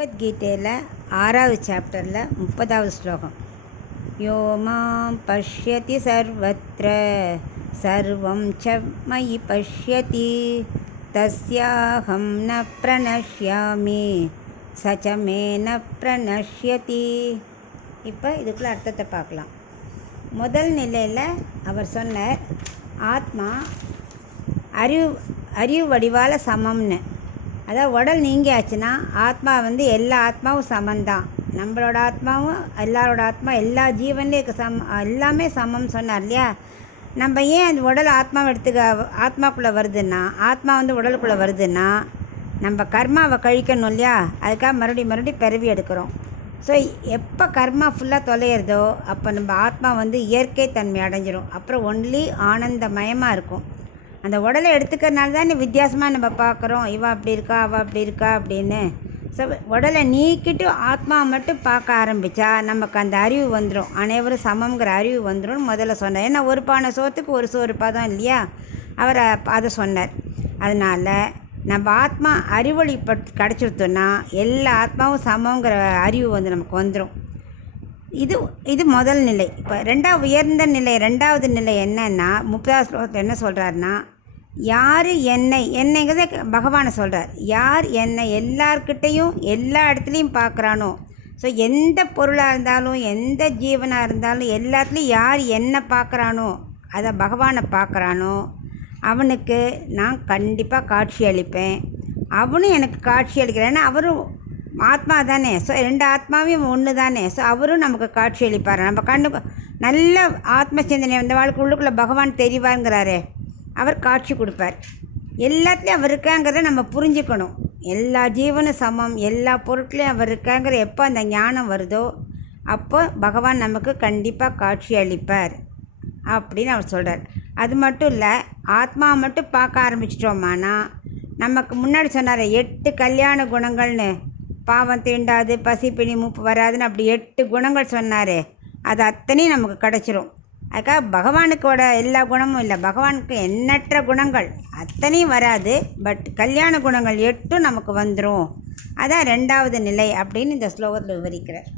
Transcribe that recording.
பகவத்கீதையில் 6வது சாப்டரில் 30வது ஸ்லோகம். யோ மாம் பஷ்யதி சர்வத்ர சர்வம் ச மயி பஷ்யதி தஸ்யாஹம் ந ப்ரணஷ்யாமி சச்ச மே ந ப்ரணஷ்யதி. இப்போ இதுக்குள்ள அர்த்தத்தை பார்க்கலாம். முதல் நிலையில் அவர் சொன்னார், ஆத்மா அறிவு வடிவால் சமம்னு. அதாவது உடல் நீங்கியாச்சுன்னா ஆத்மா எல்லா ஆத்மாவும் சமந்தான். நம்மளோட ஆத்மாவும் எல்லாரோட ஆத்மா எல்லா ஜீவன்லேயும் எல்லாமே சமம்னு சொன்னார் இல்லையா. நம்ம ஏன் அந்த உடல் ஆத்மாவை ஆத்மாக்குள்ளே வருதுன்னா, ஆத்மா உடலுக்குள்ளே வருதுன்னா நம்ம கர்மாவை கழிக்கணும் இல்லையா. அதுக்காக மறுபடியும் பிறவி எடுக்கிறோம். ஸோ எப்போ கர்மா ஃபுல்லாக தொலையிறதோ அப்போ நம்ம ஆத்மா இயற்கை தன்மை அடைஞ்சிடும். அப்புறம் ஒன்லி ஆனந்தமயமாக இருக்கும். அந்த உடலை எடுத்துக்கிறனால தான் வித்தியாசமாக நம்ம பார்க்குறோம், இவள் அப்படி இருக்கா அவள் அப்படி இருக்கா அப்படின்னு. ஸோ உடலை நீக்கிட்டு ஆத்மாவை மட்டும் பார்க்க ஆரம்பித்தா நமக்கு அந்த அறிவு வந்துடும், அனைவரும் சமங்கிற அறிவு வந்துடும் முதல்ல சொன்னார். ஏன்னா ஒரு பானை சோத்துக்கு ஒரு சோறு பதம் இல்லையா, அவர் அதை சொன்னார். அதனால் நம்ம ஆத்மா அறிவொளி கிடச்சிருத்தோன்னா எல்லா ஆத்மாவும் சமங்கிற அறிவு நமக்கு வந்துடும். இது முதல் நிலை. இப்போ உயர்ந்த நிலை, ரெண்டாவது நிலை என்னன்னா 30வது ஸ்லோகத்தில் என்ன சொல்கிறாருன்னா, யார் என்னைங்கிறத பகவானை சொல்கிறார். யார் என்னை எல்லார்கிட்டையும் எல்லா இடத்துலையும் பார்க்குறானோ, ஸோ எந்த பொருளாக இருந்தாலும் எந்த ஜீவனாக இருந்தாலும் எல்லாத்துலேயும் யார் என்னை பார்க்குறானோ, அதை பகவானை பார்க்குறானோ அவனுக்கு நான் கண்டிப்பாக காட்சி அளிப்பேன். அவனும் எனக்கு காட்சி அளிக்கிறேன்னா அவரும் ஆத்மா தானே. ஸோ ரெண்டு ஆத்மாவையும் ஒன்று தானே. ஸோ அவரும் நமக்கு காட்சி அளிப்பார். நம்ம கண்ணு நல்ல ஆத்ம சிந்தனை இந்த வாழ்க்கை உள்ளுக்குள்ளே பகவான் தெரிவாங்கிறாரே, அவர் காட்சி கொடுப்பார். எல்லாத்துலேயும் அவர் இருக்காங்கிறத நம்ம புரிஞ்சுக்கணும். எல்லா ஜீவனும் சமம், எல்லா பொருட்களையும் அவர் இருக்காங்கிற எப்போ அந்த ஞானம் வருதோ அப்போ பகவான் நமக்கு கண்டிப்பாக காட்சி அளிப்பார் அப்படின்னு அவர் சொல்கிறார். அது மட்டும் இல்லை, ஆத்மா மட்டும் பார்க்க ஆரம்பிச்சிட்டோமானா நமக்கு முன்னாடி சொன்னார் 8 கல்யாண குணங்கள்னு, பாவம் தீண்டாது, பசி பிணி மூப்பு வராதுன்னு அப்படி 8 குணங்கள் சொன்னார். அது அத்தனையும் நமக்கு கிடச்சிரும். அதுக்காக பகவானுக்கோட எல்லா குணமும் இல்லை, பகவானுக்கு எண்ணற்ற குணங்கள் அத்தனையும் வராது. பட் கல்யாண குணங்கள் 8 நமக்கு வந்துடும். அதான் 2வது நிலை அப்படின்னு இந்த ஸ்லோகத்தில் விவரிக்கிறார்.